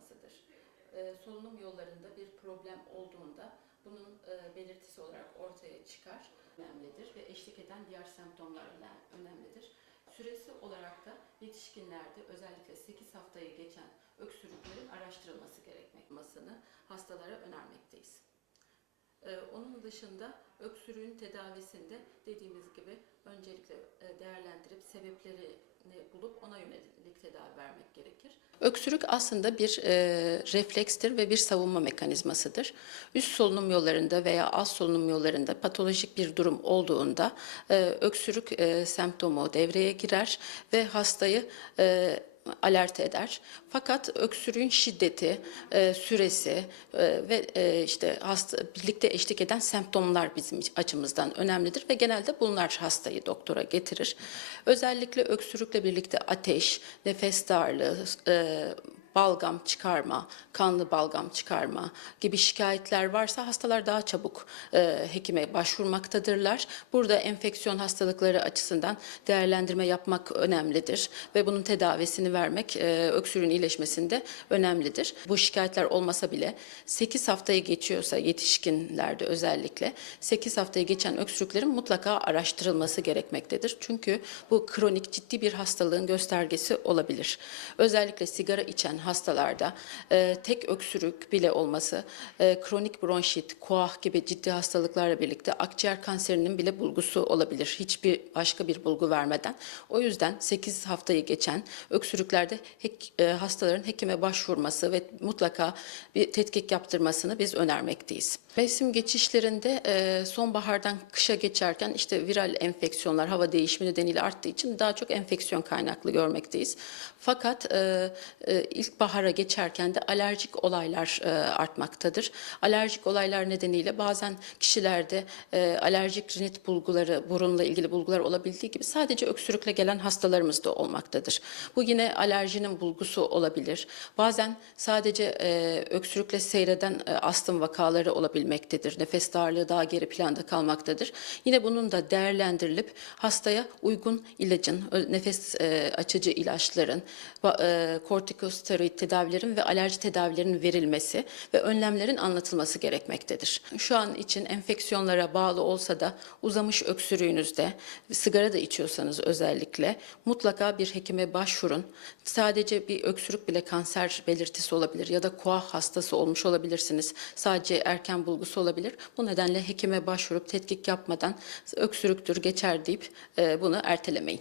mekanizmasıdır. E, solunum yollarında bir problem olduğunda bunun e, belirtisi olarak ortaya çıkar. Önemlidir ve eşlik eden diğer semptomlar öne- önemlidir. Süresi olarak da yetişkinlerde özellikle 8 haftayı geçen öksürüklerin araştırılması gerekmekmasını hastalara önermekteyiz. Ee, onun dışında öksürüğün tedavisinde dediğimiz gibi öncelikle e, değerlendirip sebeplerini bulup ona yönelik. Öksürük aslında bir e, reflekstir ve bir savunma mekanizmasıdır. Üst solunum yollarında veya alt solunum yollarında patolojik bir durum olduğunda e, öksürük e, semptomu devreye girer ve hastayı e, alert eder. Fakat öksürüğün şiddeti, e, süresi e, ve e, işte hasta birlikte eşlik eden semptomlar bizim açımızdan önemlidir ve genelde bunlar hastayı doktora getirir. Özellikle öksürükle birlikte ateş, nefes darlığı, e, balgam çıkarma, kanlı balgam çıkarma gibi şikayetler varsa hastalar daha çabuk e, hekime başvurmaktadırlar. Burada enfeksiyon hastalıkları açısından değerlendirme yapmak önemlidir ve bunun tedavisini vermek e, öksürüğün iyileşmesinde önemlidir. Bu şikayetler olmasa bile 8 haftayı geçiyorsa yetişkinlerde özellikle 8 haftayı geçen öksürüklerin mutlaka araştırılması gerekmektedir. Çünkü bu kronik ciddi bir hastalığın göstergesi olabilir. Özellikle sigara içen hastalarda e, tek öksürük bile olması, e, kronik bronşit, koah gibi ciddi hastalıklarla birlikte akciğer kanserinin bile bulgusu olabilir. Hiçbir başka bir bulgu vermeden. O yüzden 8 haftayı geçen öksürüklerde hek- e, hastaların hekime başvurması ve mutlaka bir tetkik yaptırmasını biz önermekteyiz. Mevsim geçişlerinde e, sonbahardan kışa geçerken işte viral enfeksiyonlar hava değişimi nedeniyle arttığı için daha çok enfeksiyon kaynaklı görmekteyiz. Fakat e, e, ilkbahara geçerken de alerjik olaylar e, artmaktadır. Alerjik olaylar nedeniyle bazen kişilerde e, alerjik rinit bulguları, burunla ilgili bulgular olabildiği gibi sadece öksürükle gelen hastalarımız da olmaktadır. Bu yine alerjinin bulgusu olabilir. Bazen sadece e, öksürükle seyreden e, astım vakaları olabilmektedir. Nefes darlığı daha geri planda kalmaktadır. Yine bunun da değerlendirilip hastaya uygun ilacın, nefes e, açıcı ilaçların, e, kortikosteroid tedavilerin ve alerji tedavilerinin verilmesi ve önlemlerin anlatılması gerekmektedir. Şu an için enfeksiyonlara bağlı olsa da uzamış öksürüğünüzde, sigara da içiyorsanız özellikle mutlaka bir hekime başvurun. Sadece bir öksürük bile kanser belirtisi olabilir ya da koah hastası olmuş olabilirsiniz. Sadece erken bulgusu olabilir. Bu nedenle hekime başvurup tetkik yapmadan öksürüktür geçer deyip e, bunu ertelemeyin.